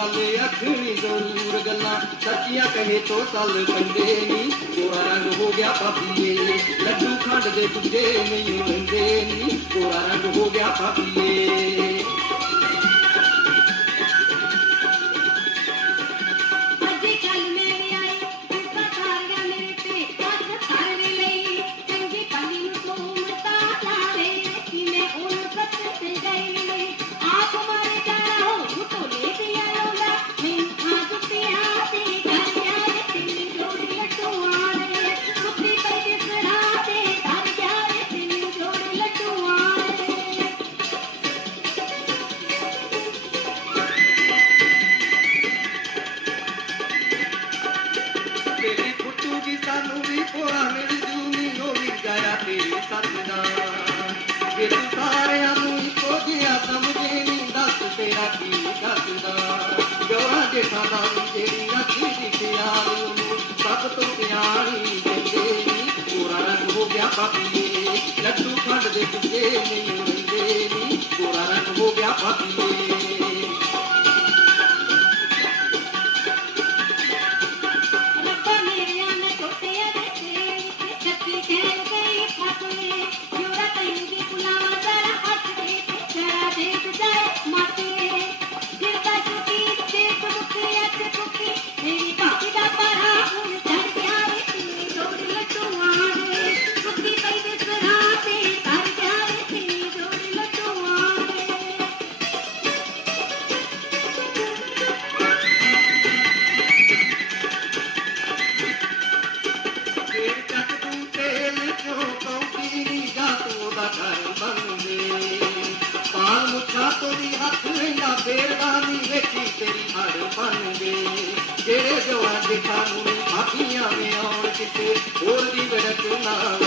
ਗਾਲੇ ਅੱਖਣੀ ਦੂਰ ਗੱਲਾਂ ਸੱਚੀਆਂ ਕਹੇ ਤੋ ਸਲ ਕੰਡੇ ਨੀ ਗੋਰਾ ਰੰਗ ਹੋ ਗਿਆ ਪਾਪੀਏ ਲੱਡੂ ਖੰਡ ਦੇ ਪੁੱਜੇ ਨਹੀਂ ਹੁੰਦੇ ਨੀ ਗੋਰਾ ਰੰਗ ਹੋ ਗਿਆ ਪਾਪੀਏ पापी लड्डू खंड दे तुझे नहीं रंगे नी पूरा रंग हो गया पापी ਨਾ ਤੋਰੀ ਹੱਥ ਨਾ ਬੇਰਾਨੀ ਵੇਖੀ ਤੇਰੀ ਹੜ ਬਣ ਗਈ। ਜਿਹੜੇ ਜੋ ਅੱਜ ਕਾਨੂੰ ਆਖੀਆਂ ਮੇ ਆਉਣ ਕਿਤੇ, ਹੋਰ ਦੀ ਵੜ ਕਿਉਂ ਨਾ